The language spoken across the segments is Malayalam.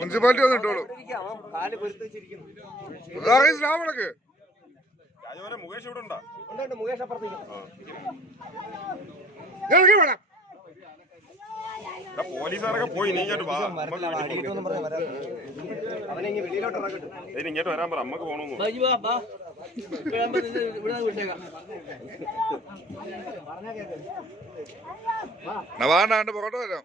മുനിസിപ്പാലിറ്റി വന്നിട്ടോളൂ ഇസ്ലാമിളക്ക് മുകേഷ് ഇവിടെ ഉണ്ടാ മുകേഷ് പോലീസുകാരൊക്കെ പോയി നീ ഇങ്ങോട്ട് ഇങ്ങോട്ട് വരാൻ പറ അമ്മക്ക് പോണോന്നു നവാണ്ടാണ്ട് പൊറോട്ട വരാം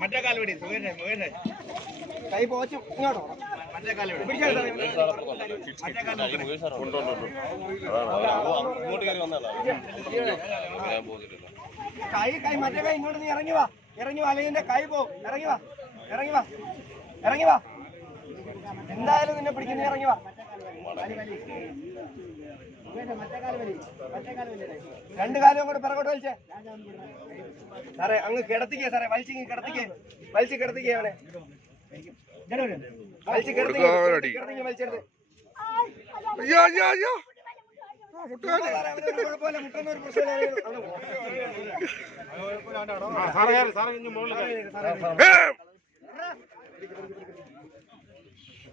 മറ്റേ കാലുപിടി കൈ പോച്ച് ഇങ്ങോട്ടോ മറ്റേ കാലുപിടി കൈ കൈ മറ്റേ കൈ ഇങ്ങോട്ട് ഇറങ്ങി വാ ഇറങ്ങി വാ അല്ലെങ്കിൽ കൈ പോവും ഇറങ്ങി വാ ഇറങ്ങി വാ ഇറങ്ങി വാ എന്തായാലും നിന്നെ പിടിക്കുന്ന ഇറങ്ങി വാ രണ്ടു കാലം കൂടെ പിറകോട്ട് വലിച്ചേ സാറേ അങ്ങ് കിടത്തിക്കേ സാറേ വലിച്ചു കിടത്തിക്കേ വലിച്ചു കിടത്തിക്കേ അവനെ വലിച്ചു കിടത്തി മുട്ടുന്ന ഒരു പ്രശ്നം സാറേ സാറേ സാറേ സാറേ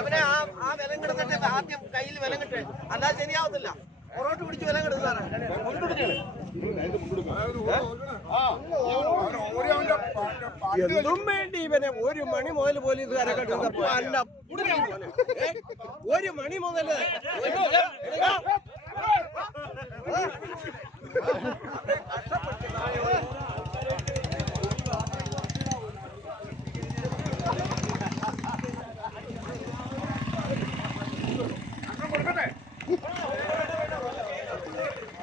എവിടെ ആ വില കിടന്നിട്ട് ആദ്യം കയ്യിൽ വില കിട്ടേ അല്ലാതെ ശരിയാവത്തില്ല പൊറോട്ട് പിടിച്ച് വില കിട്ടുന്നതാണ് വേണ്ടി ഇവനെ ഒരു മണി മുതൽ പോലീസുകാരെ കിട്ടുന്നപ്പോ അല്ല ഒരു മണി മുതൽ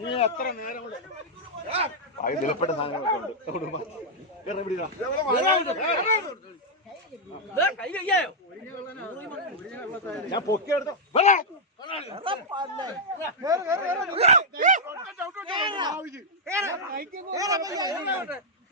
நீ எத்தனை நேரம் ஏன் பொக்கே எடுத்து